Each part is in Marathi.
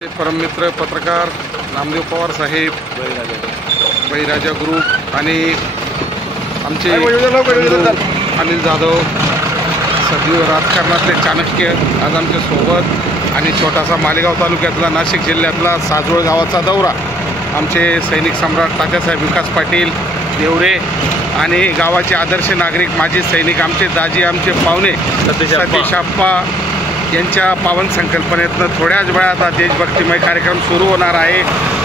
परममित्र पत्रकार नामदेव पवार साहेब, बळीराजा ग्रुप आणि आमचे अनिल जाधव, सदैव राजकारणातले चाणक्य आज आमच्या सोबत आणि छोटासा मालेगाव तालुक्यातला, नाशिक जिल्ह्यातला साजवळ गावाचा दौरा. आमचे सैनिक सम्राट तात्यासाहेब विकास पाटील देवरे आणि गावाचे आदर्श नागरिक माजी सैनिक आमचे दाजी, आमचे पाहुणे सतीश आप्पा यांच्या पावन संकल्पनेतनं थोड्याच वेळात हा देशभक्तिमय कार्यक्रम सुरू होणार आहे.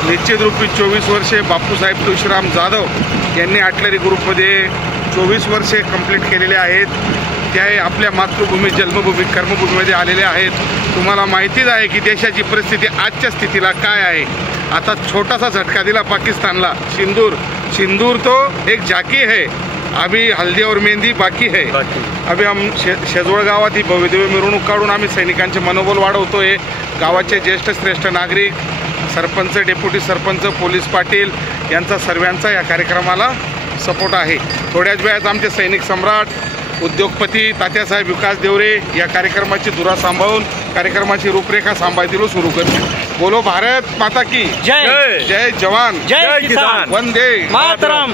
निश्चित रूपी 24 वर्षे बापूसाहेब तुळशीराम जाधव यांनी आर्टिलरी ग्रुपमध्ये 24 वर्षे कंप्लीट केलेले आहेत. ते आपल्या मातृभूमी, जन्मभूमी, कर्मभूमीमध्ये आलेले आहेत. तुम्हाला माहितीच आहे की देशाची परिस्थिती आजच्या स्थितीला काय आहे. आता छोटासा झटका दिला पाकिस्तानला. सिंदूर तो एक झाकी है, अभी हल्दी और मेहंदी बाकी है. अभी हम शेजवळ गावात ही भव्यदिव्य मिरवणूक काढून आम्ही सैनिकांचे मनोबल वाढवतोय. गावाचे ज्येष्ठ श्रेष्ठ नागरिक, सरपंच, डेप्युटी सरपंच, पोलीस पाटील यांचा सर्वांचा या कार्यक्रमाला सपोर्ट आहे. थोड्याच वेळात आमचे सैनिक सम्राट, उद्योगपती तात्यासाहेब विकास देवरे या कार्यक्रमाची धुरा सांभाळून कार्यक्रमाची रूपरेखा सांभाळतील, सुरू करतील. बोलो भारत माता की जय. जय जवान, जय किसान, वंदे मातरम.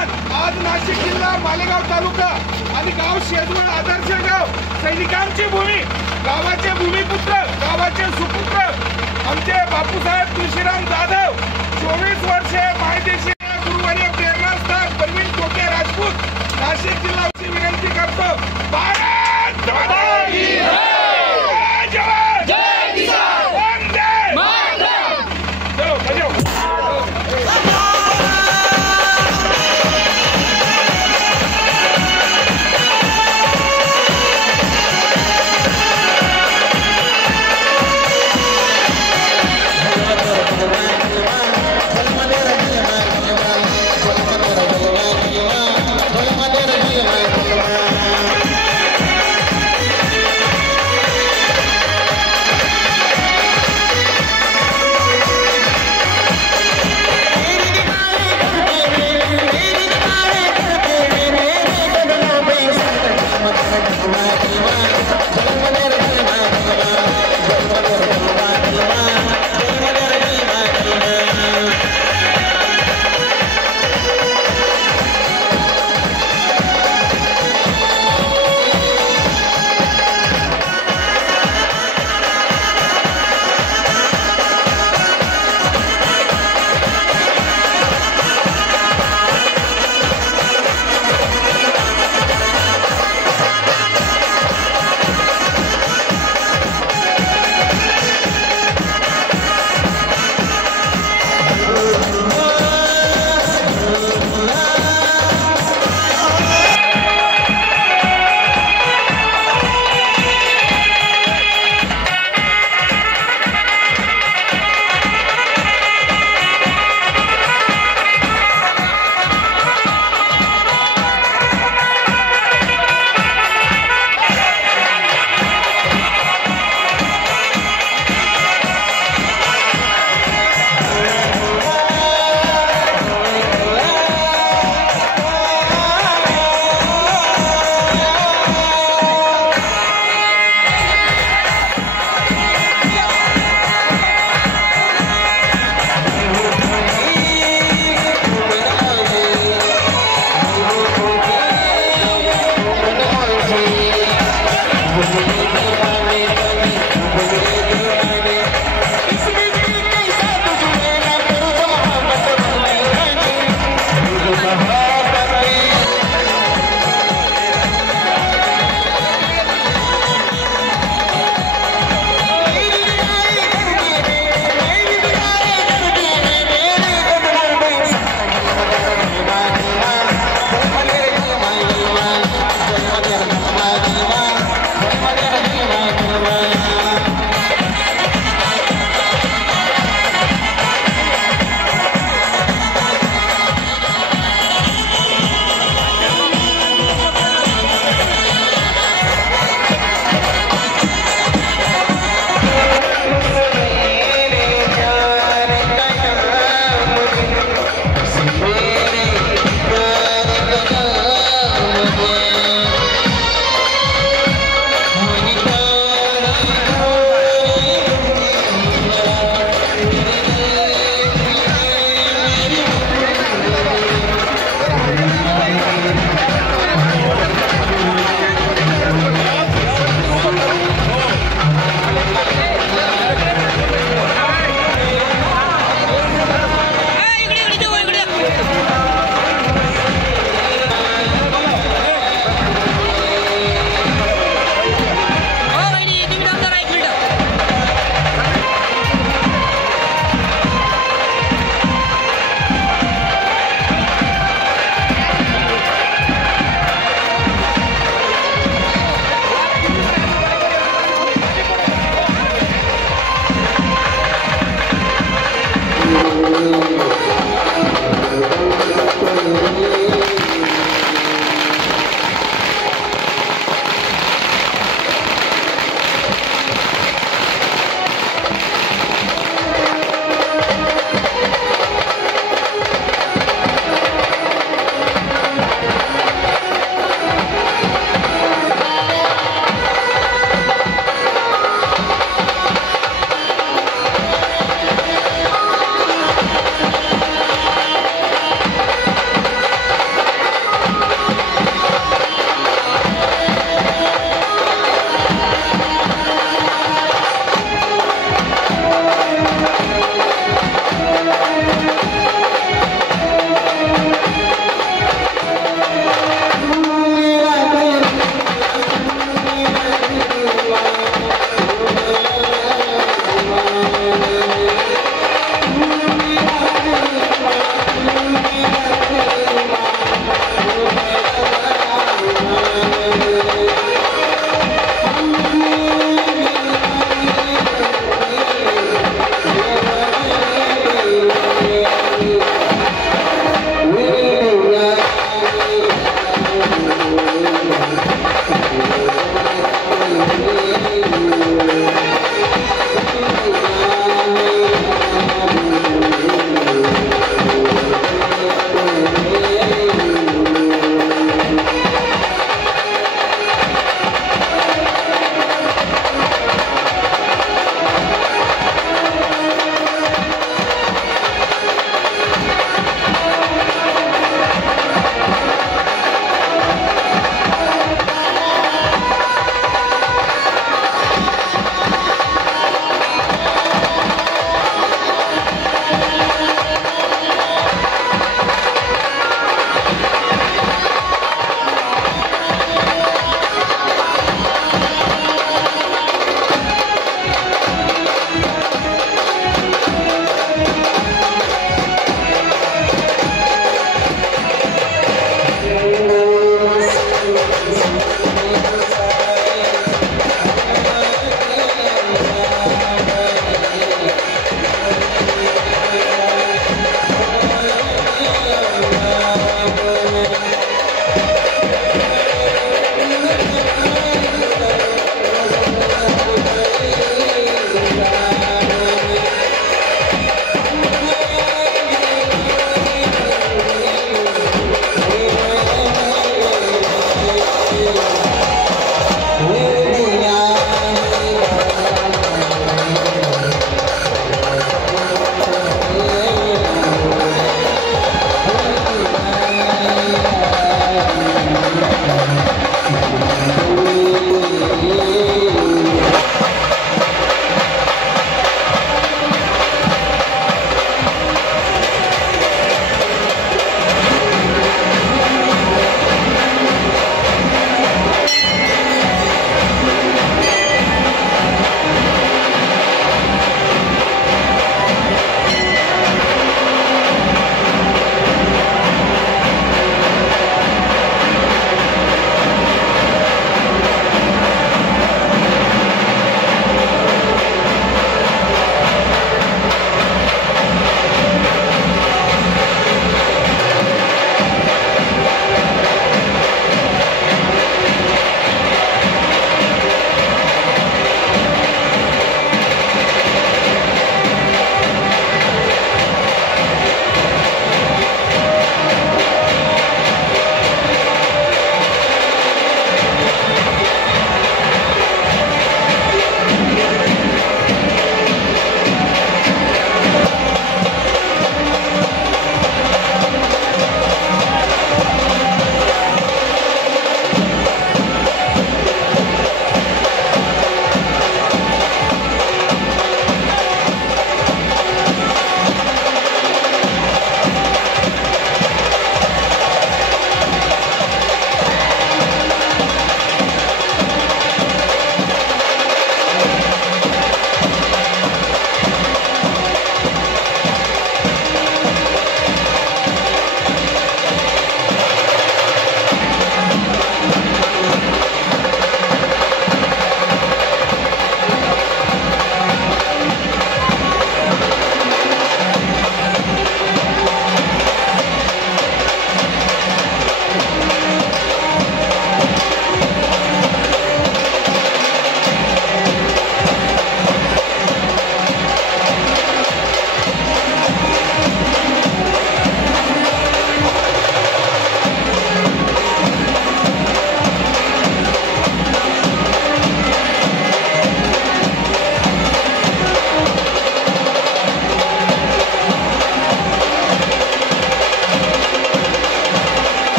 अभिमान आज नाशिक जिल्हा मालेगाव तालुका आणि गाव शेजवळ आदर्श गाव सैनिकांची भूमी गावाचे भूमिपुत्र गावाचे सुपुत्र आमचे बापूसाहेब तुळशीराम जाधव 24 वर्षे मायदेशी गुरुवर्य प्रेरणास्थान परवीन टोके राजपूत नाशिक जिल्ह्याची विनंती करतो भारत माता की जय जवान जय किसान वंदे मातरम चलो बजाओ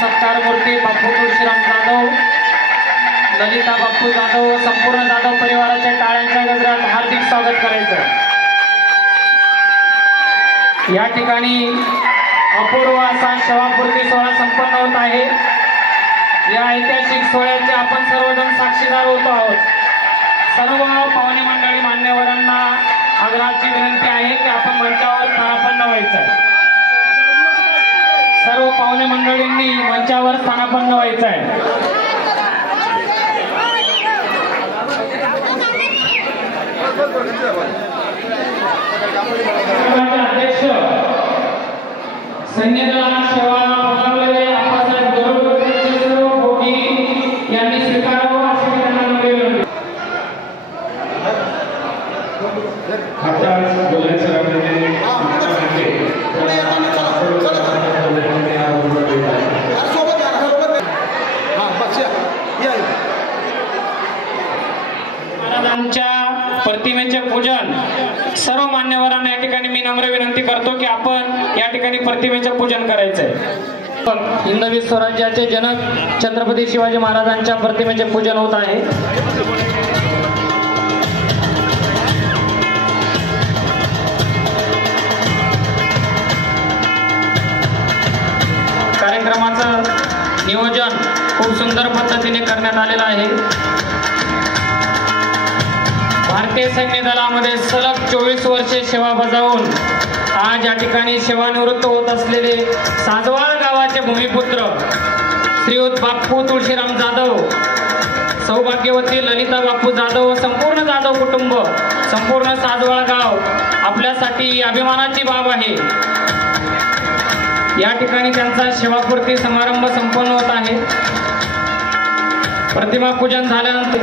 सत्कार मूर्ती बापू तुळशीराम जाधव, ललिता बापू जाधव, संपूर्ण जाधव परिवाराच्या टाळ्यांच्या गजरात हार्दिक स्वागत करायचं। या ठिकाणी अपूर्व असा सेवापूर्ती सोहळा संपन्न होत आहे। या ऐतिहासिक सोहळ्याचे आपण सर्वजण साक्षीदार होत आहोत। सर्व पाहुणे मंडळी मान्यवरांना आग्रहाची विनंती आहे की आपण मंचावर स्थानापन्न व्हायचं आहे। सर्व पाहुणे मंडळींनी मंचावर स्थानापन्न व्हायचं आहे। अध्यक्ष सैन्य दलात सेवा बजावलेले आप्पासाहेब गरुडचे सर्व भोगी यांनी स्वीकारावं अशी त्यांना विनंती। आता बोलायचं महाराजांच्या प्रतिमेचे पूजन सर्व मान्यवरांना या ठिकाणी मी नम्र विनंती करतो की आपण या ठिकाणी प्रतिमेचे पूजन करायचंय। हिंदवी स्वराज्याचे जनक छत्रपती शिवाजी महाराजांच्या प्रतिमेचे पूजन होत आहे। कार्यक्रमाचं नियोजन खूप सुंदर पद्धतीने करण्यात आलेलं आहे। भारतीय सैन्य दलामध्ये सलग 24 वर्षे सेवा बजावून आज या ठिकाणी सेवानिवृत्त होत असलेले साजवाळ गावाचे भूमिपुत्र श्रीयुत बापू तुळशीराम जाधव, सौभाग्यवती ललिता बापू जाधव, संपूर्ण जाधव कुटुंब, संपूर्ण साजवाळ गाव आपल्यासाठी अभिमानाची बाब आहे। या ठिकाणी त्यांचा सेवापूर्ती समारंभ संपन्न होत आहे। प्रतिमा पूजन झाल्यानंतर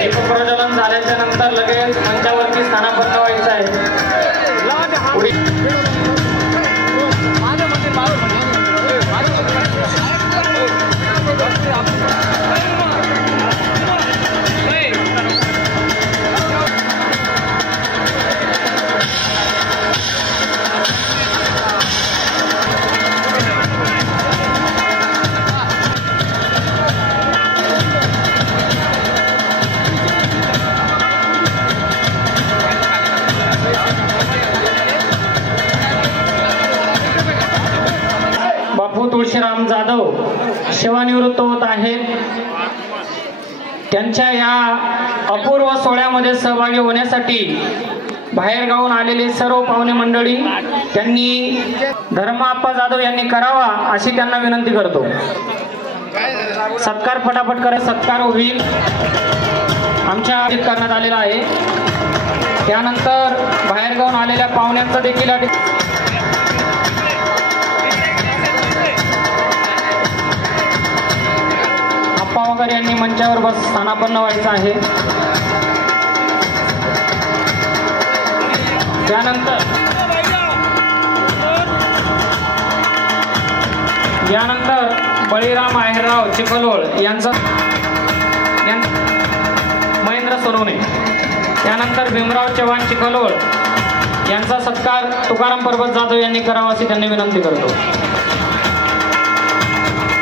दीपप्रज्वलन झाल्याच्या नंतर लगेच मंचावरती स्थानापन्न व्हायचं आहे। बापू तुळशीराम जाधव सेवानिवृत्त होत आहेत। त्यांच्या या अपूर्व सोहळ्यामध्ये सहभागी होण्यासाठी बाहेरगावून आलेले सर्व पाहुणे मंडळी त्यांनी धर्माप्पा जाधव यांनी करावा अशी त्यांना विनंती करतो। सत्कार फटाफट करा, सत्कार होईल आमच्या करण्यात आलेला आहे। त्यानंतर बाहेरगावून आलेल्या पाहुण्यांचा देखील वगैरे यांनी मंचावर बस स्थानापन्न व्हायचं आहे। यानंतर बळीराम आहेरराव चिखलोळ यांचा महेंद्र सोनवणे, त्यानंतर भीमराव चव्हाण चिखलोळ यांचा सत्कार तुकाराम पर्वत जाधव यांनी करावा अशी त्यांनी विनंती करतो।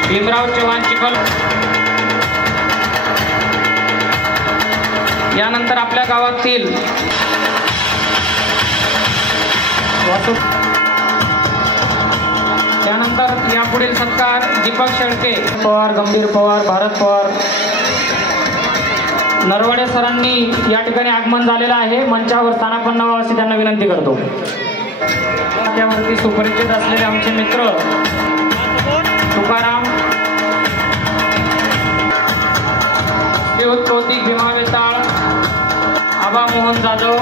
भीमराव चव्हाण चिखलोळ यानंतर आपल्या गावातील त्यानंतर यापुढील सत्कार दीपक शेळके, पवार, गंभीर पवार, भारत पवार, नरवडे सरांनी या ठिकाणी आगमन झालेलं आहे। मंचावर स्थानापन्न व्हावं अशी त्यांना विनंती करतो। त्यावरती सुपरिचित असलेले आमचे मित्र तुकाराम, कौतिक भीमा वेताळ, आबा मोहन जाधव,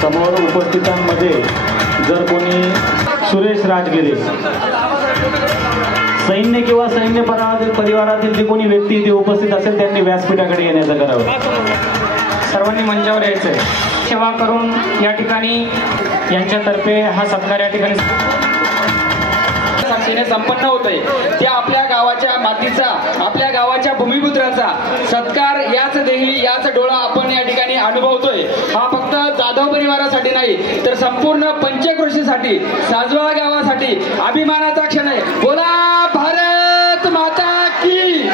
समोर उपस्थितांमध्ये जर कोणी सुरेश राजगिरे, सैन्य किंवा सैन्य परिवारातील जी कोणी व्यक्ती इथे उपस्थित असेल त्यांनी व्यासपीठाकडे येण्याचं करावं. सर्वांनी मंचावर यायचंय. सेवा करून या ठिकाणी यांच्यातर्फे हा सत्कार या ठिकाणी साक्षीने संपन्न होतोय. त्या आपल्या गावाच्या मातीचा, आपल्या गावाच्या भूमिपुत्राचा सत्कार याच देही याच डोळा आपण या ठिकाणी अनुभवतोय. हा फक्त जाधव परिवारासाठी नाही तर संपूर्ण पंचक्रोशीसाठी, साजवळ गावासाठी अभिमानाचा क्षण आहे. बोला भारत माता की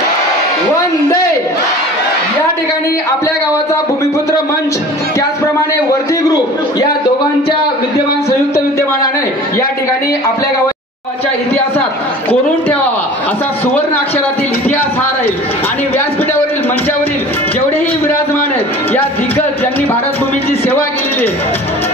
वंदे. या ठिकाणी आपल्या गावाचा भूमिपुत्र मंच, त्याचप्रमाणे वर्धी ग्रुप या दोघांच्या विद्यमान संयुक्त विद्यमानाने या ठिकाणी आपल्या गावाच्या इतिहासात कोरून ठेवावा असा सुवर्ण अक्षरातील इतिहास हा राहील. आणि व्यासपीठावरील मंचावरील जेवढेही विराजमान आहेत या दिग्गज ज्यांनी भारतभूमीची सेवा केलेली आहे.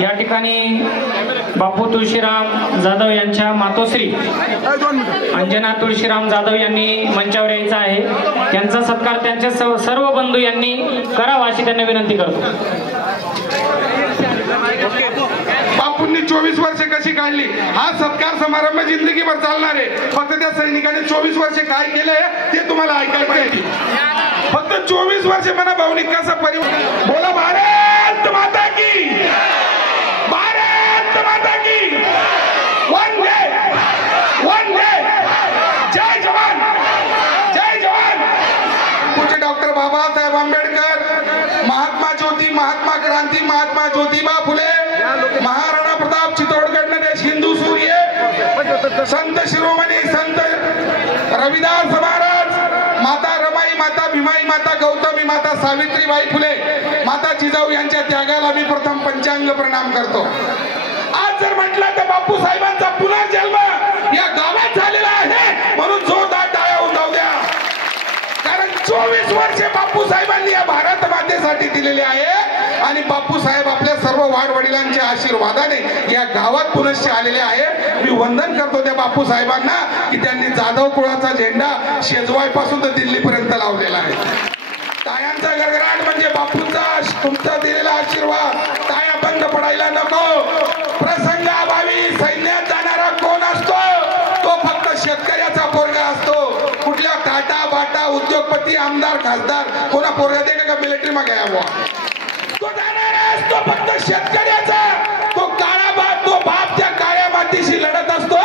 या ठिकाणी बापू तुळशीराम जाधव यांच्या मातोश्री अंजना तुळशीराम जाधव यांनी मंचावर यायचं आहे. त्यांचा सत्कार त्यांच्या सर्व बंधू यांनी करावा अशी त्यांना विनंती करतो. बापूंनी 24 वर्षे कशी काढली हा सत्कार समारंभ जिंदगीभर चालणार आहे. फक्त त्या सैनिकाने 24 वर्षे काय केलंय ते तुम्हाला ऐकायला पाहिजे. फक्त 24 वर्षे म्हणा भावनिक कसा परिवार. बोला भारत माता की, भारत माता की वंदे वंदे. जय जवान जय जवान. पूज्य डॉक्टर बाबासाहेब आंबेडकर, महात्मा ज्योती, महात्मा क्रांती, महात्मा ज्योतिबा फुले, महाराणा प्रताप चित्तोडगड देश हिंदू सूर्य, संत शिरोमणी संत रविदास महाराज, माता रमाई, माता भीमाई, माता गौतमी, माता सावित्रीबाई फुले, माता जिजाऊ यांच्या त्यागाला मी प्रथम पंचांग प्रणाम करतो. आज जर म्हटलं तर बापू साहेबांचा पुनर्जन्म या गावात झालेला आहे म्हणून जोरदार टाळ्या उठवू द्या. कारण 24 वर्षे बापू साहेबांनी या भारत मातेसाठी दिलेले आहे आणि बापू साहेब आपल्या सर्व वाडवडिलांच्या आशीर्वादाने या गावात पुनश्च आलेले आहे. मी वंदन करतो त्या बापू साहेबांना की त्यांनी जाधव कुळाचा झेंडा शेजवाई पासून तर दिल्लीपर्यंत लावलेला आहे. टाळ्यांचा गडगडाट म्हणजे बापूंचा तुमचा दिलेला आशीर्वाद. टाळ्या बंद पडायला नको. प्रसंगाभावी सैन्यात जाणारा कोण असतो तो फक्त शेतकऱ्याचा पोरगा असतो. कुठल्या टाटा बाटा उद्योगपती आमदार खासदार कोणा पोरगा दे का मिलिटरी मागे यावं तो जाणार असतो फक्त शेतकऱ्याचा. तो काळा बाप, तो बाप त्या काळ्या मातीशी लढत असतो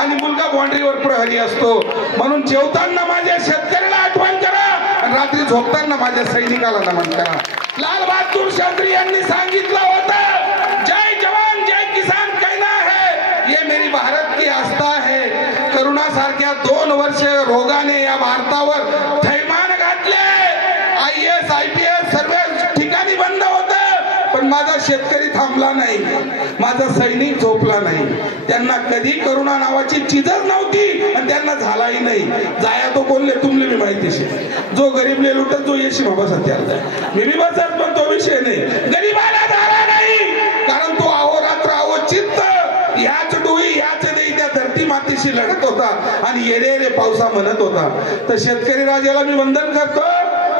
आणि मुलगा बाउंड्रीवर प्रहरी असतो. म्हणून जेवताना माझ्या शेतकऱ्याला आठवण करा आणि रात्री झोपताना माझ्या सैनिकाला नमन करा. लाल बहादूर शास्त्री यांनी सांगितलं होतं, जय जवान जय किसान कहना है ये मेरी भारत की आस्था है. करोना सारख्या 2 वर्ष रोगाने या भारतावर थैमान घातले. IAS IPS सर्व ठिकाणी बंद होत पण माझा शेतकरी थांबला नाही, माझा सैनिक झोपला नाही. त्यांना कधी करुणा नावाची चीजच नव्हती आणि त्यांना झालाही नाही. जाया तो कोणले तुमले मी माहितीशी जो गरीबले लुटत जो येशी बाबा सत्याला मी बी बसत पण तो विषय नाही. गरीबाला झाला नाही कारण तो अहोरात्र अवचित्त ह्याच डोई ह्याच देई त्या धरती मातीशी लढत होता आणि येरे रे पावसा म्हणत होता. तर शेतकरी राजाला मी वंदन करतो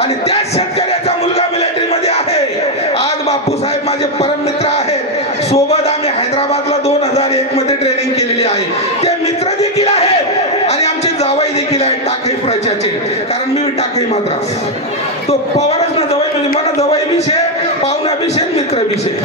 आणि त्याच शेतकऱ्याचा मुलगा मिलिटरी मध्ये आहे. आज बापू साहेब माझे परम मित्र आहेत. सोबत आम्ही हैदराबादला 2001 मध्ये ट्रेनिंग केलेली आहे. ते मित्र देखील आहेत आणि आमचे जावई देखील आहेत टाकळी प्रजाचे. कारण मी टाकळी माद्रास तो पवारच ना जवळ म्हणजे मला जवळ विषय पाहुणा विषय मित्र विषय.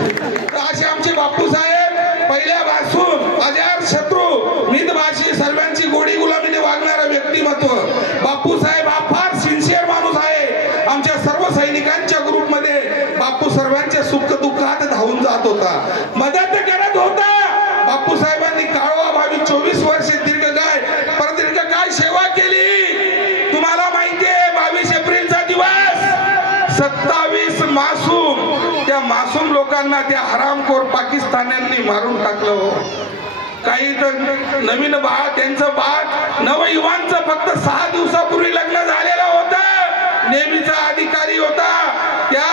असे आमचे बापू साहेब पहिल्यापासून अजार शत्रू मितभाषी सर्वांची गोडी गुलामीने वागणारा व्यक्तिमत्व. बापू साहेब हा फार सिन्सिअर माणूस आहे. आमच्या सर्व सैनिकांच्या ग्रुपमध्ये बापू सर्वांच्या सुख दुःखात धावून जात होता, मदत करत होता. बापू साहेबांनी काळोखाभावी 24 वर्षे दीर्घकाळ प्रदीर्घ काळ सेवा केली. तुम्हाला माहितीये 22 एप्रिलचा दिवस 27 मासूम त्या मासूम लोकांना त्या हरामखोर पाकिस्तान्यांनी मारून टाकलं. काही तर नवीन बाळ त्यांचं बाळ नवयुवांचं फक्त 6 दिवसापूर्वी लग्न झालेलं होतं. नेहमीचा अधिकारी होता. त्या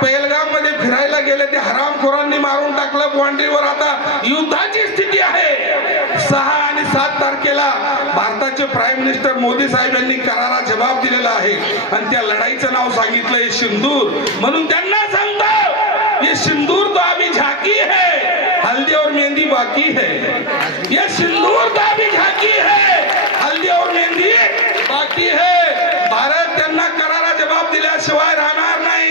पहलगाम मध्ये फिरायला गेले ते हरामखोरांनी मारून टाकलं. बाउंड्रीवर आता युद्धाची स्थिती आहे. 6 आणि 7 तारखेला भारताचे प्राईम मिनिस्टर मोदी साहेब यांनी करारा जबाब दिलेला आहे आणि त्या लढाईचं नाव सांगितलंय सिंदूर. म्हणून त्यांना सांगतो ये सिंदूर तो अभी झाकी है, हल्दी और मेहंदी बाकी है. ये सिंदूर तो अभी झाकी है, हल्दी और मेहंदी बाकी है. भारत त्यांना करारा जबाब दिल्याशिवाय राहणार नाही.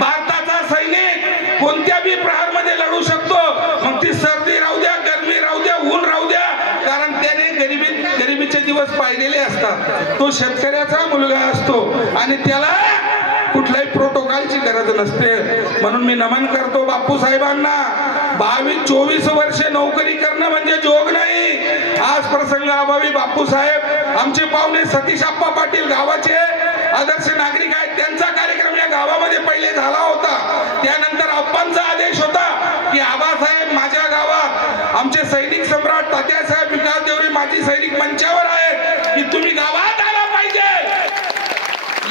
भारताचा सैनिक कोणत्या बी प्रहारमध्ये लढू शकतो, मग ती सर्दी राहू द्या, गरमी राहू द्या, ऊन राहू द्या, कारण त्याने गरिबीचे दिवस पाहिलेले असतात. तो शेतकऱ्याचा मुलगा असतो आणि त्याला कुठल्याही प्रोटोकॉलची गरज नसते. म्हणून मी नमन करतो बापू साहेबांना. 22-24 वर्षे नोकरी करणं म्हणजे जोग नाही. आज प्रसंग अभावी बापू साहेब आमचे पाहुणे सतीश आप्पा पाटील गावाचे आदर्श नागरिक आहेत. त्यांचा कार्यक्रम या गावामध्ये पहिले झाला होता. त्यानंतर आप्पांचा आदेश होता की आबासाहेब माझ्या गावात आमचे सैनिक सम्राट तात्यासाहेब विकास देवरे माजी सैनिक मंचावर आहेत की तुम्ही गावात आला पाहिजे.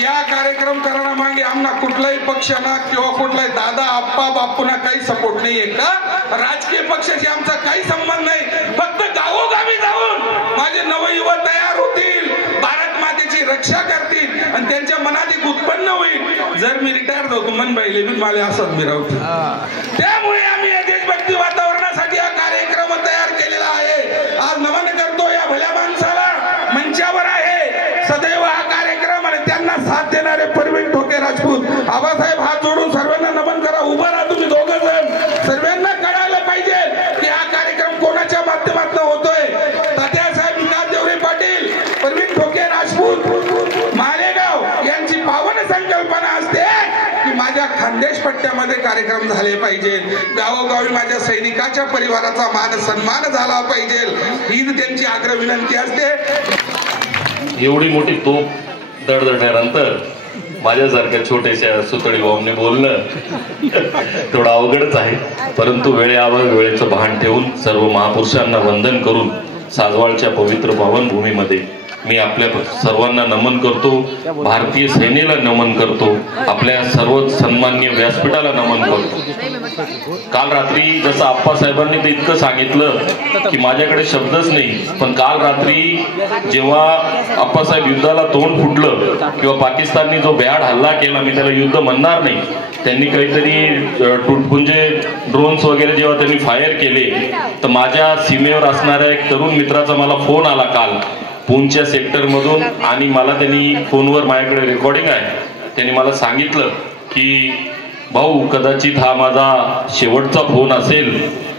या कार्यक्रम करण्यामागे आम्हाला कुठलाही पक्षांना किंवा कुठलाही दादा आप्पा बापूंना काही सपोर्ट नाहीये का? राजकीय पक्षाशी आमचा काही संबंध नाही. फक्त गावोगावी जाऊन माझे नवयुवक तयार होतील, भारत मातेची रक्षा करतील आणि त्यांच्या मनात एक उत्पन्न होईल. जर मी रिटायर होतो मन पाहिले मी मला असंच मिरवतो. त्यामुळे आम्ही या देशभक्ती वातावरणासाठी हा कार्यक्रम तयार केलेला आहे. आज नमन करतो या भल्या माणसाला, मंचावर आहे सदैव हा कार्यक्रम आणि त्यांना साथ देणारे परवीन ठोके राजपूत. आबासाहेब हात जोडून सर्वांना नमन करा. उभं राहा तुम्ही दोघं जण. सर्वांना कळायला पाहिजे की हा कार्यक्रम कोणाच्या माध्यमातून होतोय. तात्यासाहेब विकास देवरे पाटील, परवीन ठोके राजपूत, मालेगाव यांची पावन संकल्पना असते की माझ्या खानदेश पट्ट्यामध्ये कार्यक्रम झाले पाहिजे. गावोगावी माझ्या सैनिकाच्या परिवाराचा मान सन्मान झाला पाहिजे, ही त्यांची आग्रह विनंती असते. एवढी मोठी तोप दडदडल्यानंतर माझ्यासारख्या छोट्याशा सुतळी भाऊने बोलणं थोडं अवघडच आहे. परंतु वेळेअभावी वेळेचं भान ठेवून सर्व महापुरुषांना वंदन करून साजवाळच्या पवित्र पावनभूमीमध्ये मी आपल्या सर्वांना नमन करतो. भारतीय सेनेला नमन करतो. आपल्या सर्व सन्माननीय व्यासपीठाला नमन करतो. काल रात्री जसं आप्पासाहेबांनी ते इतकं सांगितलं की माझ्याकडे शब्दच नाही. पण काल रात्री जेव्हा आप्पासाहेब युद्धाला तोंड फुटलं किंवा पाकिस्ताननी जो भ्याड हल्ला केला, मी त्याला युद्ध म्हणणार नाही, त्यांनी काहीतरी तुटपुंजे ड्रोन्स वगैरे जेव्हा त्यांनी फायर केले, तर माझ्या सीमेवर असणाऱ्या एक तरुण मित्राचा मला फोन आला काल पूंचच्या सेक्टरमधून. आणि मला त्यांनी फोनवर, माझ्याकडे रेकॉर्डिंग आहे, त्यांनी मला सांगितलं की भाऊ कदाचित हा माझा शेवटचा फोन असेल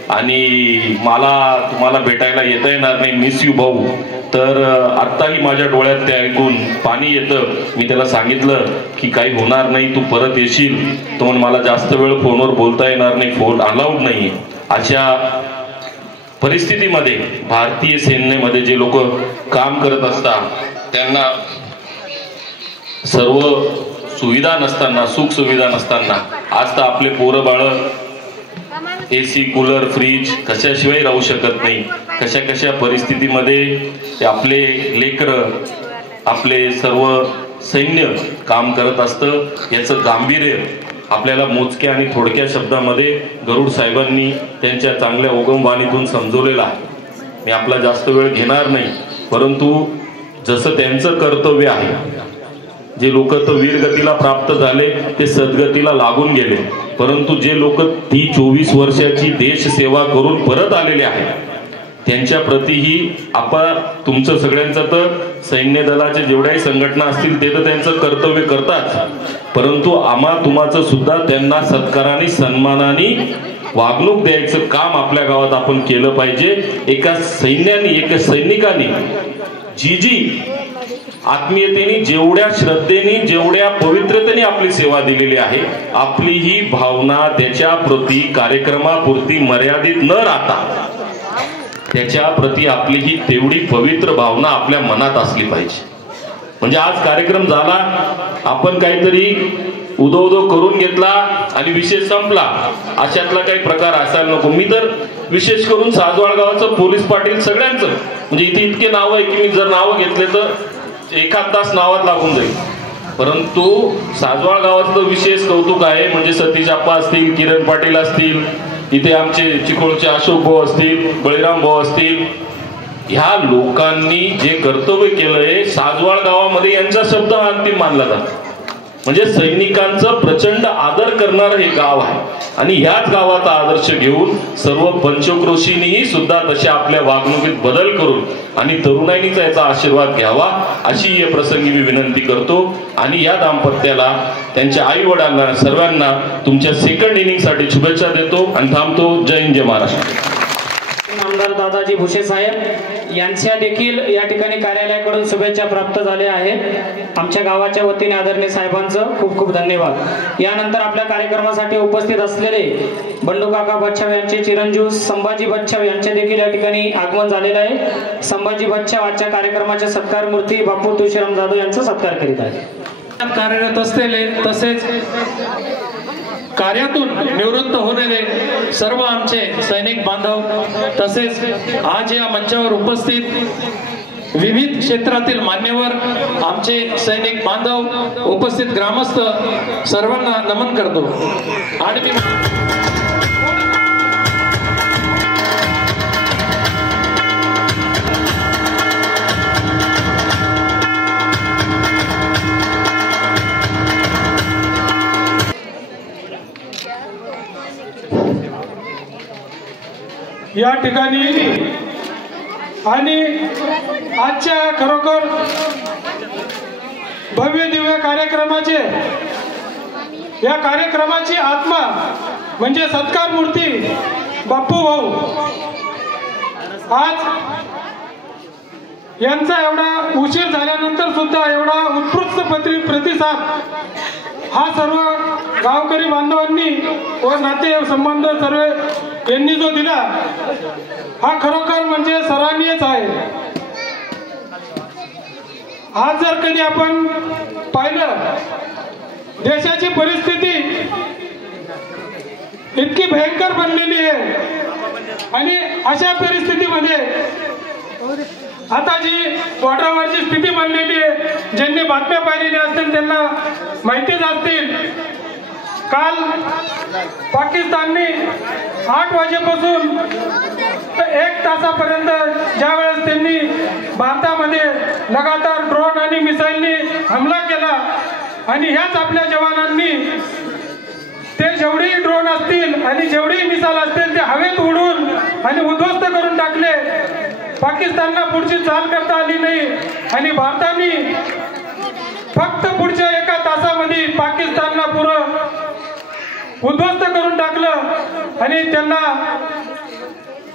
आणि मला तुम्हाला भेटायला येता येणार नाही, मिस यू भाऊ. तर आत्ताही माझ्या डोळ्यात ते ऐकून पाणी येतं. मी त्याला सांगितलं की काही होणार नाही, तू परत येशील. तो म्हणून मला जास्त वेळ फोनवर बोलता येणार नाही, फोन अलाउड नाही. अशा परिस्थितीमध्ये भारतीय सैन्यामध्ये जे लोक काम करत असतात त्यांना सर्व सुविधा नसताना, सुख सुविधा नसताना, आज तर आपले पोरं बाळ AC, कूलर, फ्रीज कशाशिवाय राहू शकत नाही. कशा कशा परिस्थितीमध्ये आपले लेकरं, आपले सर्व सैन्य काम करत असतं. याचं गांभीर्य आपल्याला मोजक्या आणि थोडक्या शब्दामध्ये गरुड साहेबांनी त्यांच्या चांगल्या उगमवाणीतून समजवलेला आहे. मी आपला जास्त वेळ घेणार नाही. परंतु जसं त्यांचं कर्तव्य आहे, जे लोक तर वीरगतीला प्राप्त झाले ते सद्गतीला लागून गेले, परंतु जे लोक 24 वर्षाची देश सेवा करून परत आलेले आहेत त्यांच्या प्रतीही आपण तुमचं सगळ्यांचं तर सैन्य दलाच्या जेवढ्याही संघटना असतील ते तर त्यांचं कर्तव्य करतात, परंतु आम्हा तुम्हाचं सुद्धा त्यांना सत्काराने सन्मानाने वागणूक द्यायचं काम आपल्या गावात आपण केलं पाहिजे. एका सैन्याने, एका सैनिकाने जी आत्मीयतेने, जेवढ्या श्रद्धेने, जेवढ्या पवित्रतेने आपली सेवा दिलेली आहे, आपली ही भावना त्याच्या प्रती कार्यक्रमापुरती मर्यादित न राहता त्याच्या प्रती आपली ही तेवढी पवित्र भावना आपल्या मनात असली पाहिजे. म्हणजे आज कार्यक्रम झाला, आपण काहीतरी उदो उदो करून घेतला आणि विषय संपला, अशातला काही प्रकार असायला नको. मी तर विशेष करून साजवाळ गावाचं पोलीस पाटील सगळ्यांचं, म्हणजे इथे इतके नाव आहे की मी जर नावं घेतले तर एखाद तास नावात लागून जाईल. परंतु साजवाळ गावाचं विशेष कौतुक आहे, म्हणजे सतीश आप्पा असतील, किरण पाटील असतील, इथे आमचे चिकोळचे अशोक भाऊ असतील, बळीराम भाऊ असतील, ह्या लोकांनी जे कर्तव्य केलंय साजवाळ गावामध्ये यांचा शब्द अंतिम मानला जातो. म्हणजे सैनिकांचं प्रचंड आदर करणारं हे गाव आहे आणि ह्याच गावाचा आदर्श घेऊन सर्व पंचक्रोशींनीही सुद्धा तशा आपल्या वागणुकीत बदल करून आणि तरुणाईनीचा याचा आशीर्वाद घ्यावा अशी या प्रसंगी मी विनंती करतो. आणि या दाम्पत्याला त्यांच्या आई वडिलांना सर्वांना तुमच्या सेकंड इनिंगसाठी शुभेच्छा देतो आणि थांबतो. जय हिंद, जय महाराष्ट्र. आमदार दादाजी भुसे साहेब यांच्या देखील या ठिकाणी कार्यालयाकडून शुभेच्छा प्राप्त झाल्या आहेत. आमच्या गावाच्या वतीने आदरणीय साहेबांचं खूप खूप धन्यवाद. यानंतर आपल्या कार्यक्रमासाठी उपस्थित असलेले बंडू काका बच्छाव यांचे चिरंजीव संभाजी बच्छाव यांचे देखील या ठिकाणी आगमन झालेलं आहे. संभाजी बच्छाव आजच्या कार्यक्रमाचे सत्कार मूर्ती बापू तुळशीराम जाधव यांचा सत्कार करीत आहे. कार्यरत असलेले तसेच कार्यातून निवृत्त होणारे सर्व आमचे सैनिक बांधव तसेच आज या मंचावर उपस्थित विविध क्षेत्रातील मान्यवर आमचे सैनिक बांधव उपस्थित ग्रामस्थ सर्वांना नमन करतो. आणि मी या ठिकाणी आणि आजच्या खरोखर भव्य दिव्य कार्यक्रमाचे या कार्यक्रमाची आत्मा म्हणजे सत्कार मूर्ती बापू भाऊ आज यांचा एवढा उशीर झाल्यानंतर सुद्धा एवढा उत्कृष्ट प्रतिसाद हा सर्व गावकरी बांधवांनी व नाते संबंध सर्व यांनी जो दिला हा खरोखर म्हणजे सराहनीयच आहे. आज जर कधी आपण पाहिलं देशाची परिस्थिती इतकी भयंकर बनलेली आहे आणि अशा परिस्थितीमध्ये आता जी बॉर्डरवरची स्थिती बनलेली आहे ज्यांनी बातम्या पाहिलेल्या असतील त्यांना माहितीच असतील. काल पाकिस्तानने 8 वाजेपासून तर 1 तासापर्यंत ज्या वेळेस त्यांनी भारतामध्ये लगातार ड्रोन आणि मिसाईलनी हमला केला आणि ह्याच आपल्या जवानांनी ते जेवढे ड्रोन असतील आणि जेवढे मिसाईल असतील ते हवेत उडून आणि उद्ध्वस्त करून टाकले. पाकिस्तानला पुढची चाल करता आली नाही आणि भारताने फक्त पुढच्या 1 तासामध्ये पाकिस्तानला पुरं उद्ध्वस्त करून टाकलं आणि त्यांना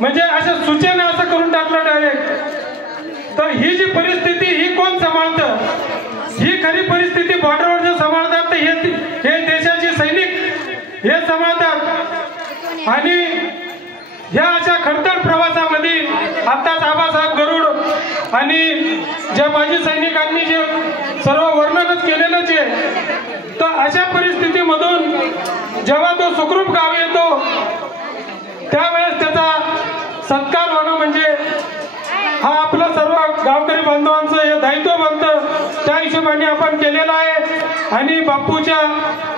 म्हणजे अशा सूचना असं करून टाकलं डायरेक्ट. तर ही जी परिस्थिती ही कोण सांभाळतं? ही खरी परिस्थिती बॉर्डरवर जे सांभाळतात ते हे देशाचे सैनिक हे सांभाळतात. आणि ह्या अशा खडतर प्रवासामध्ये आताच आबासाहेब गरुड आणि ज्या माजी सैनिकांनी जे सर्व वर्णनच केलेलंच आहे. तर अशा परिस्थितीमधून जेव्हा तो सुखरूप गाव येतो त्यावेळेस त्याचा सत्कार होणं म्हणजे हा आपलं सर्व गावकरी बांधवांचं हे दायित्व बनतं. त्या हिशोबाने आपण केलेलं आहे आणि बापूच्या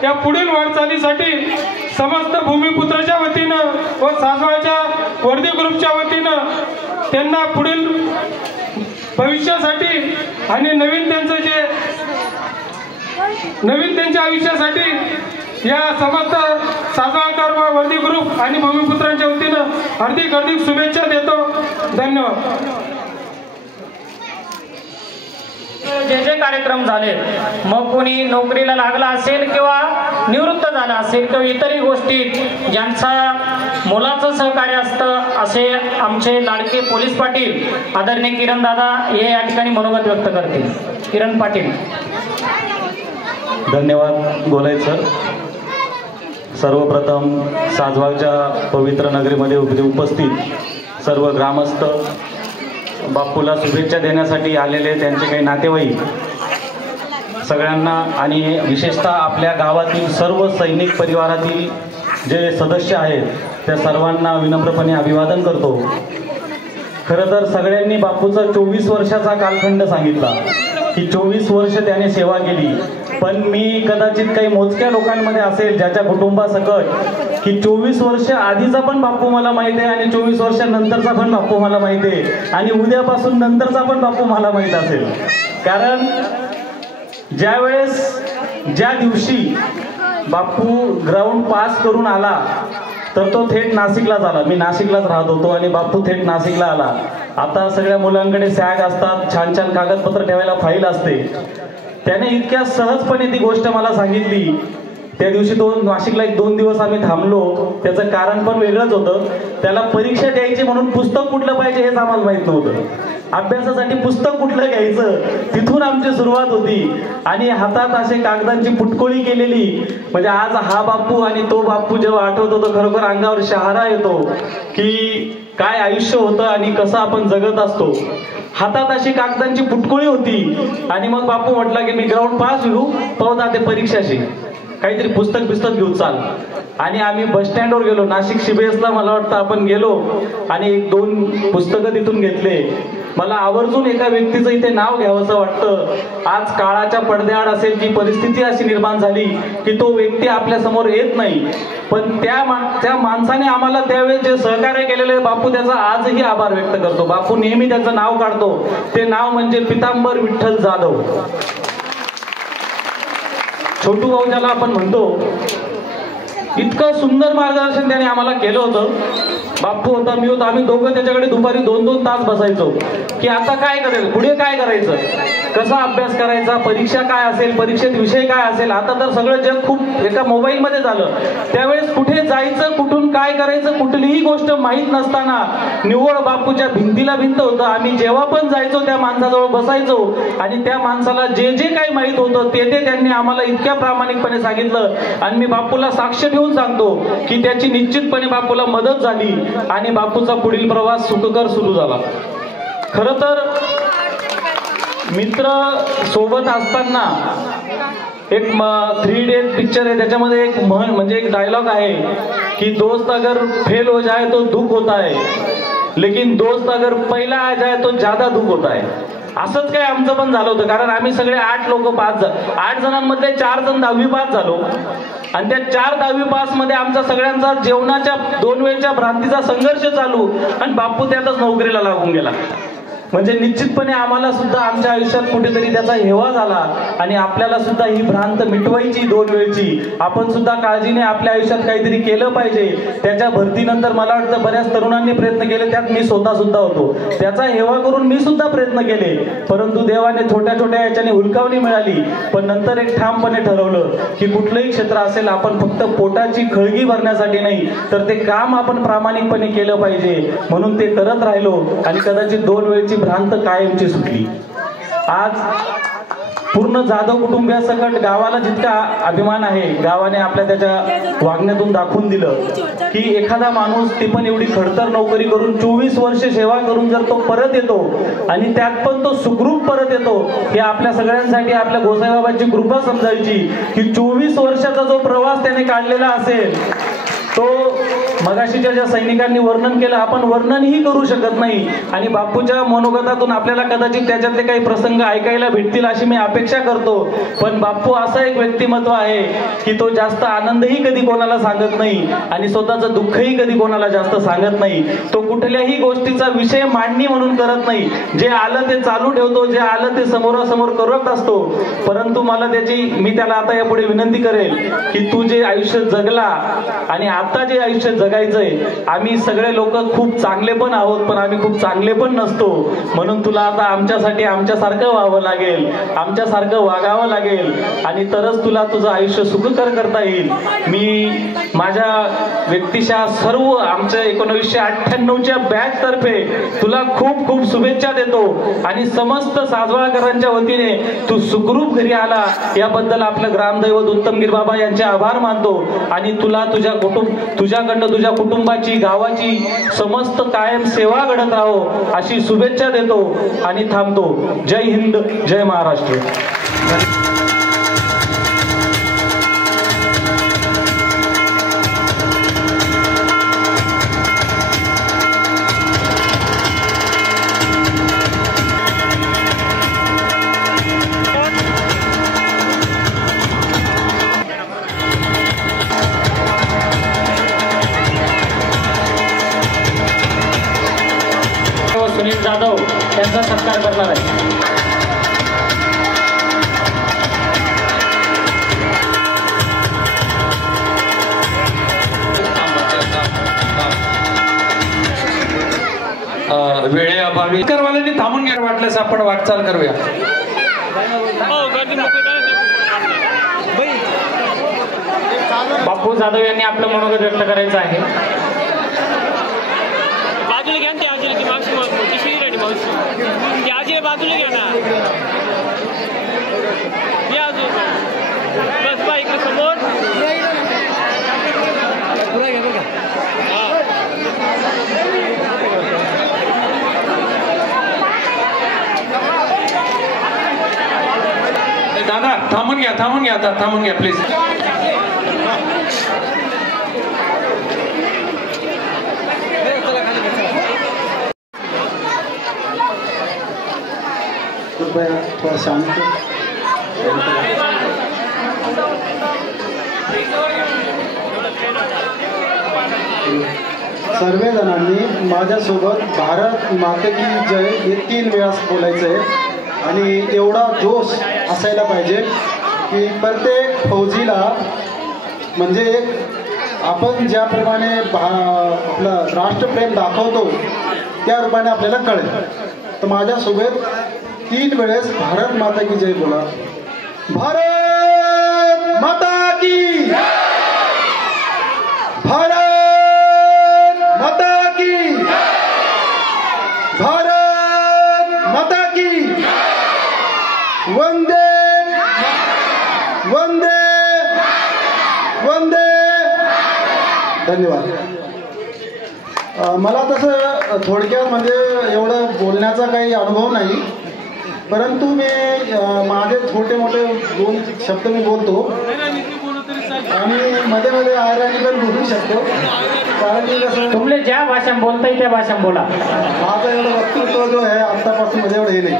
या पुढील वाटचालीसाठी समस्त भूमिपुत्राच्या वतीनं व सासवडच्या वर्दी ग्रुपच्या वतीनं त्यांना पुढील भविष्यासाठी आणि नवीन त्यांच्या आयुष्यासाठी या समस्त सासवडकर व वर्दी ग्रुप आणि भूमिपुत्रांच्या वतीनं हार्दिक हार्दिक शुभेच्छा देतो. धन्यवाद. जे जे कार्यक्रम झाले मग कोणी नोकरीला लागला असेल किंवा निवृत्त झाला असेल किंवा इतरही गोष्टीत ज्यांचा मुलाचं सहकार्य असतं असे आमचे लाडके पोलीस पाटील आदरणीय किरण दादा हे या ठिकाणी मनोगत व्यक्त करतील. किरण पाटील. धन्यवाद गोलाय सर. सर्वप्रथम साजवाळच्या पवित्र नगरीमध्ये उपस्थित सर्व ग्रामस्थ बापूला शुभेच्छा देण्यासाठी आलेले त्यांचे काही नातेवाईक सगळ्यांना आणि विशेषतः आपल्या गावातील सर्व सैनिक परिवारातील जे सदस्य आहेत त्या सर्वांना विनम्रपणे अभिवादन करतो. खरं तर सगळ्यांनी बापूचा 24 वर्षाचा कालखंड सांगितला की 24 वर्ष त्याने सेवा केली पण मी कदाचित काही मोजक्या लोकांमध्ये असेल ज्याच्या कुटुंबासकट की 24 वर्ष आधीचा पण बापू मला माहिती आहे आणि 24 वर्षानंतरचा पण बापू मला माहिती आहे आणि उद्यापासून नंतरचा पण बापू मला माहित असेल. कारण ज्या दिवशी बापू ग्राउंड पास करून आला तर तो थेट नाशिकलाच आला. मी नाशिकलाच राहत होतो आणि बापू थेट नाशिकला आला. आता सगळ्या मुलांकडे सॅग असतात, छान छान कागदपत्र ठेवायला फाईल असते. त्याने इतक्या सहजपणे ती गोष्ट मला सांगितली. त्या दिवशी नाशिकला 1-2 दिवस आम्ही थांबलो. त्याचं कारण पण वेगळंच होतं. त्याला परीक्षा द्यायची म्हणून पुस्तक कुठलं पाहिजे हेच आम्हाला माहित नव्हतं. अभ्यासासाठी पुस्तक कुठलं घ्यायचं तिथून आमची सुरुवात होती. आणि हातात असे कागदांची पुटकोळी केलेली. म्हणजे आज हा बापू आणि तो बापू जेव्हा आठवतो तर खरोखर अंगावर शहारा येतो की काय आयुष्य होतं आणि कसं आपण जगत असतो. हातात अशी कागदांची पुटकोळी होती आणि मग बापू म्हटला की मी ग्राउंड पास घेऊ, पाहू ते परीक्षाशी काहीतरी पुस्तक घेऊ चाल. आणि आम्ही बस स्टँडवर गेलो. नाशिक CBSला मला वाटतं आपण गेलो आणि 1-2 पुस्तकं तिथून घेतले. मला आवर्जून एका व्यक्तीचं इथे नाव घ्यावंसं वाटतं. आज काळाच्या पडद्याआड असेल की परिस्थिती अशी निर्माण झाली की तो व्यक्ती आपल्या समोर येत नाही, पण त्या माणसाने आम्हाला त्यावेळेस जे सहकार्य केलेले बापू त्याचा आजही आभार व्यक्त करतो. बापू नेहमी त्याचं नाव काढतो. ते नाव म्हणजे पितांबर विठ्ठल जाधव. छोटू भाऊ ज्याला आपण म्हणतो, इतकं सुंदर मार्गदर्शन त्याने आम्हाला केलं होतं. बापू होता, मी होता, आम्ही दोघं त्याच्याकडे दुपारी 2-2 तास बसायचो की आता काय करेल, पुढे काय करायचं, कसा अभ्यास करायचा, परीक्षा काय असेल, परीक्षेत विषय काय असेल. आता तर सगळं जग खूप एका मोबाईलमध्ये झालं. त्यावेळेस कुठे जायचं, कुठून काय करायचं, कुठलीही गोष्ट माहीत नसताना निव्वळ बापूच्या भिंतीला भिंत होतं. आम्ही जेव्हा पण जायचो त्या माणसाजवळ बसायचो आणि त्या माणसाला जे काही माहीत होतं ते त्यांनी आम्हाला इतक्या प्रामाणिकपणे सांगितलं. आणि मी बापूला साक्ष ठेवून सांगतो की त्याची निश्चितपणे बापूला मदत झाली आणि बापूचा पुढील प्रवास सुखकर सुरू झाला. खरं तर मित्र सोबत असताना एक 3 डेज पिक्चर आहे, त्याच्यामध्ये एक म्हण म्हणजे एक डायलॉग आहे की दोस्त अगर फेल हो जाए तो दुख होता है, लेकिन दोस्त अगर पहिला आ जाए तो ज्यादा दुख होता है. असंच काय आमचं पण झालं होतं. कारण आम्ही सगळे 8 लोक 8 जणांमधले 4 जण 10वी पास झालो आणि त्या 4 10वी पास मध्ये आमचा सगळ्यांचा जेवणाच्या 2 वेळच्या भ्रांतीचा संघर्ष चालू आणि बापू त्यातच नोकरीला लागून गेला. म्हणजे निश्चितपणे आम्हाला सुद्धा आमच्या आयुष्यात कुठेतरी त्याचा हेवा झाला आणि आपल्याला सुद्धा ही भ्रांत मिटवायची 2 वेळची. आपण सुद्धा काळजीने आपल्या आयुष्यात काहीतरी केलं पाहिजे. त्याच्या भरतीनंतर मला वाटतं बऱ्याच तरुणांनी प्रयत्न केले, त्यात मी स्वतः सुद्धा होतो. त्याचा हेवा करून मी सुद्धा प्रयत्न केले, परंतु देवाने छोट्या छोट्या याच्याने हुलकावणी मिळाली. पण नंतर एक ठामपणे ठरवलं की कुठलंही क्षेत्र असेल आपण फक्त पोटाची खळगी भरण्यासाठी नाही तर ते काम आपण प्रामाणिकपणे केलं पाहिजे. म्हणून ते करत राहिलो आणि कदाचित 2 वेळची भ्रांत कायमची सुटली. आज पूर्ण जाधव कुटुंबियासकट गावाला जितका अभिमान आहे, गावाने त्याच्या वागण्यातून दाखवून दिलं की एखादा माणूस ती पण एवढी खडतर नोकरी करून 24 वर्ष सेवा करून जर तो परत येतो आणि त्यात पण तो सुखरूप परत येतो, हे आपल्या सगळ्यांसाठी आपल्या गोसाईबाबांची कृपा समजायची की 24 वर्षाचा जो प्रवास त्याने काढलेला असेल तो मगाशीच्या ज्या सैनिकांनी वर्णन केलं आपण वर्णनही करू शकत नाही. आणि बापूच्या मनोगतातून आपल्याला कदाचित त्याच्यातले काही प्रसंग ऐकायला भेटतील अशी मी अपेक्षा करतो. पण बापू असं एक व्यक्तिमत्व आहे की तो जास्त आनंदही कधी कोणाला सांगत नाही आणि स्वतःचं दुःखही कधी कोणाला जास्त सांगत नाही. तो कुठल्याही गोष्टीचा विषय मांडणी म्हणून करत नाही. जे आलं ते चालू ठेवतो, जे आलं ते समोरासमोर करत असतो. परंतु मला मी त्याला आता यापुढे विनंती करेल की तू जे आयुष्य जगला आणि आता जे आयुष्य जगायचंय, आम्ही सगळे लोक खूप चांगले पण आहोत पण आम्ही खूप चांगले पण नसतो. म्हणून तुला आता आमच्यासाठी आमच्यासारखं व्हावं लागेल, आमच्यासारखं वागावं लागेल आणि तरच तुला तुझं आयुष्य सुखकर करता येईल. मी माझ्या व्यक्तिशः सर्व आमच्या 1998च्या बॅच तर्फे तुला खूप खूप शुभेच्छा देतो आणि समस्त साजवाळकरांच्या वतीने तू सुखरूप घरी आला याबद्दल आपलं ग्रामदैवत उत्तमगीर बाबा यांचे आभार मानतो आणि तुला तुझ्याकडनं तुझ्या कुटुंबाची, गावाची समस्त कायम सेवा घडत राहो अशी शुभेच्छा देतो आणि थांबतो. जय हिंद, जय महाराष्ट्र. वेळेस आपण वाटचाल करूया. बापू जाधव यांनी आपलं मनोगत व्यक्त करायचं आहे. बाजूला घ्या ना, आजीला की मावशी शिवराणी मावशी ती आजीला बाजूला घ्या ना. या अजून बस बा इकडे समोर. दादा थांबून घ्या आता, थांबून घ्या प्लीज. कृपया थोडा शांत. सर्व जणांनी माझ्यासोबत भारत माते की जय हे 3 वेळा बोलायचं आहे आणि एवढा जोश असायला पाहिजे की प्रत्येक फौजीला म्हणजे आपण ज्याप्रमाणे आपलं राष्ट्रप्रेम दाखवतो त्या रूपाने आपल्याला कळेल. तर माझ्यासोबत 3 वेळेस भारत माता की जय बोला. भारत माता की, भारत माता की, भारत माता की. वंदे वंदे वंदे. धन्यवाद. मला तसं थोडक्यात म्हणजे एवढं बोलण्याचा काही अनुभव नाही, परंतु मी माझे छोटे मोठे 2 शब्द मी बोलतो आणि मध्ये मध्ये आयराणी पण बोलू शकतो. कारण की कसं तुमले ज्या भाषा बोलता येईल त्या भाषा बोला. माझं एवढं वक्तृत्व जो आहे आत्तापासून म्हणजे एवढं हे नाही.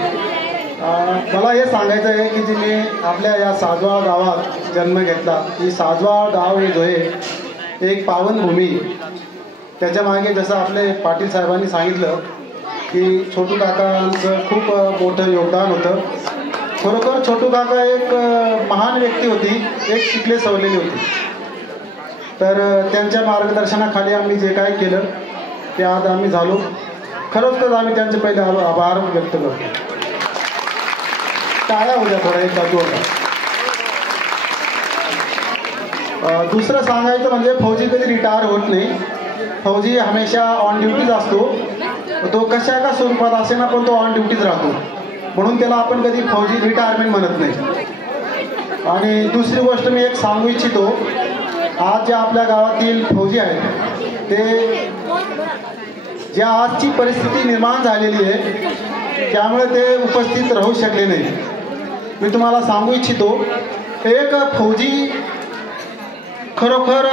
मला हे सांगायचं आहे की जी मी आपल्या या साजवाळ गावात जन्म घेतला. ही साजवाळ गाव हे जो आहे एक पावनभूमी. त्याच्या मागे जसं आपले पाटील साहेबांनी सांगितलं की छोटू काकांचं खूप मोठं योगदान होतं. खरोखर छोटू काका एक महान व्यक्ती होती, एक शिकले सवरलेली होती. तर त्यांच्या मार्गदर्शनाखाली आम्ही जे काय केलं ते आज आम्ही झालो. खरोखर आम्ही त्यांचे पहिले आभार व्यक्त करतो. टाळ्या होत्या थोड्या एक जादू होता. दुसरं सांगायचं म्हणजे फौजी कधी रिटायर होत नाही. फौजी हमेशा ऑन ड्युटीज असतो. तो कशा का स्वरूपात असे ना पण तो ऑन ड्युटीज राहतो, म्हणून त्याला आपण कधी फौजी रिटायरमेंट म्हणत नाही. आणि दुसरी गोष्ट मी एक सांगू इच्छितो, आज ज्या आपल्या गावातील फौजी आहेत ते ज्या आजची परिस्थिती निर्माण झालेली आहे त्यामुळे ते उपस्थित राहू शकले नाही. मी तुम्हाला सांगू इच्छितो, एक फौजी खरोखर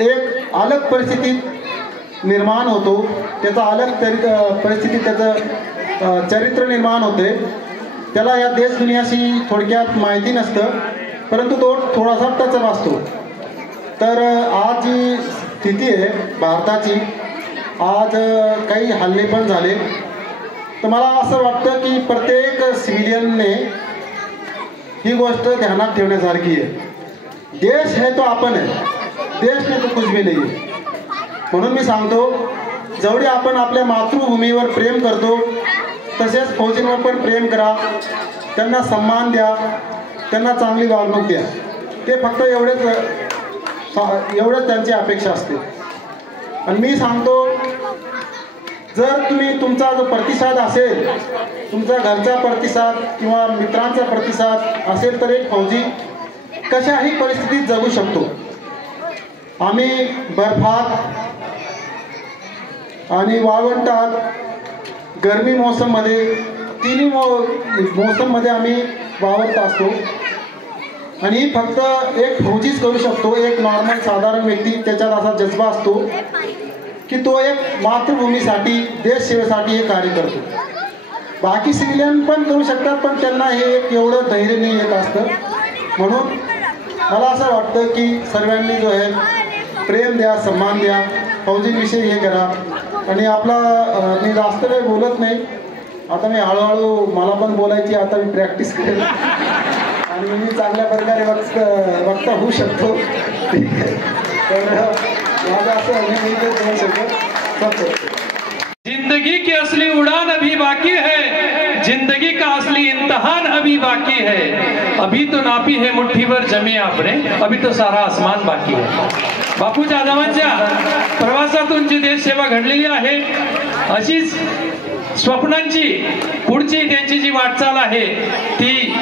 एक अलग परिस्थितीत निर्माण होतो. त्याचा अलग परिस्थितीत त्याचं चरित्र निर्माण होते. त्याला या देश दुनियाशी थोडक्यात माहिती नसतं, परंतु तो थोडासा टचअप असतो. तर आज जी स्थिती आहे भारताची, आज काही हल्ले पण झाले. तर मला असं वाटतं की प्रत्येक सिव्हिलियनने ही गोष्ट ध्यानात ठेवण्यासारखी आहे. देश है तो आपण आहे, देश नाही तो कुछ भी नाही आहे. म्हणून मी सांगतो, जेवढे आपण आपल्या मातृभूमीवर प्रेम करतो तसेच फौजींवर पण प्रेम करा. त्यांना सन्मान द्या, त्यांना चांगली वागणूक द्या. ते फक्त एवढंच त्यांची अपेक्षा असते. आणि मी सांगतो, जर तुम्ही तुमचा जो प्रतिसाद असेल, तुमचा घरचा प्रतिसाद किंवा मित्रांचा प्रतिसाद असेल तर एक फौजी कशाही परिस्थितीत जगू शकतो. आम्ही बर्फात आणि वाळवंटात, गरमी मोसममध्ये, तिन्ही मोसममध्ये आम्ही वावरत असतो. आणि फक्त एक फौजीच करू शकतो. एक नॉर्मल साधारण व्यक्ती त्याच्यात असा जज्बा असतो की तो एक मातृभूमीसाठी, देश सेवेसाठी हे कार्य करतो. बाकी सिव्हिलियन पण करू शकतात, पण त्यांना हे एक एवढं धैर्य नाही येत असतं. म्हणून मला असं वाटतं की सर्वांनी जो आहे प्रेम द्या, सन्मान द्या, फौजीविषयी हे करा. आणि आपला मी जास्त काही बोलत नाही. आता मी हळूहळू मला पण बोलायची आता मी प्रॅक्टिस करेन आणि मी चांगल्या प्रकारे वक्ता होऊ शकतो. तर माझं असं मी बोलू शकतो. जिंदगी की असली उड़ान अभी बाकी है, जिंदगी का असली इम्तिहान अभी बाकी है, अभी तो नापी है मुट्ठी भर जमी आपने, अभी तो सारा आसमान बाकी है. बापू जाधवांच्या प्रवासातून जी देश सेवा घडलेली आहे, अशीच स्वप्नांची पुढची त्यांची जी वाटचाल आहे ती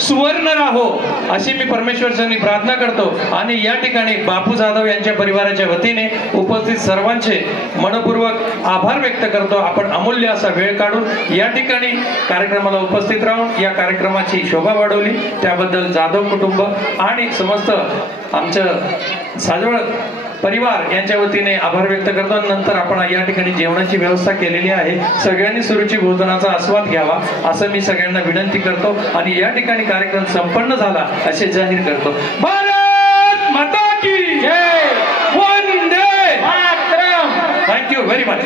सुवर्ण राहो अशी मी परमेश्वरांनी प्रार्थना करतो. आणि या ठिकाणी बापू जाधव यांच्या परिवाराच्या वतीने उपस्थित सर्वांचे मनपूर्वक आभार व्यक्त करतो. आपण अमूल्य असा वेळ काढून या ठिकाणी कार्यक्रमाला उपस्थित राहून या कार्यक्रमाची शोभा वाढवली त्याबद्दल जाधव कुटुंब आणि समस्त आमचं साजवळ परिवार यांच्या वतीने आभार व्यक्त करतो. नंतर आपण या ठिकाणी जेवणाची व्यवस्था केलेली आहे, सगळ्यांनी सुरुची भोजनाचा आस्वाद घ्यावा असं मी सगळ्यांना विनंती करतो. आणि या ठिकाणी कार्यक्रम संपन्न झाला असे जाहीर करतो. भारत माता की जय, Vande Mataram. Thank you very much.